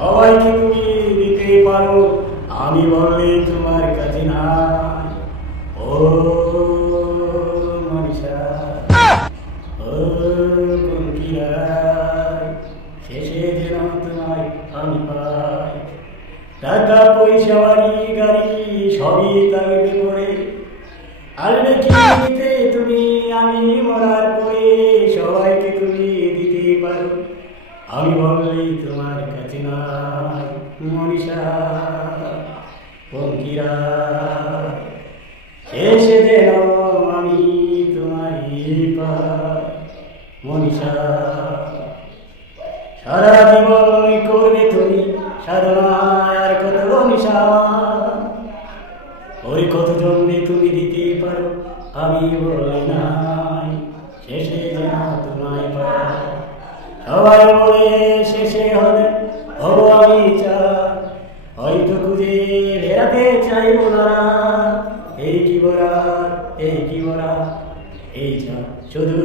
সবাইকে তুমি দিতে পারো, আমি বললে তোমার কাছে নাই। ও মনীষা, ও বঙ্কিরা, শেষে যেন তোমায় আমি পাই। টাকা পয়সা বাড়ি গাড়ি সবই থাকবে পরে, আনবে কি দিতে তুমি আমি মরার পরে। সবাইকে তুমি দিতে পারো, আমি বললেই তোমার কাছে নাই। মনীষা, বঙ্কিরা, শেষে যেন আমি তোমায় পাই। মনীষা, সারা জীবন করবে তুমি সাধনায় আর কত নিশা, ওই কত জন্মে তুমি দিতে পারো, আমি বলে নাই। শেষে যেন তোমায় পাই। সবাই বলে শেষে হবে হব আমি চাই, হয়তো খুঁজে বেড়াতে চাইব না। এই কি বরা, এই কি বরা, এই যা শুধু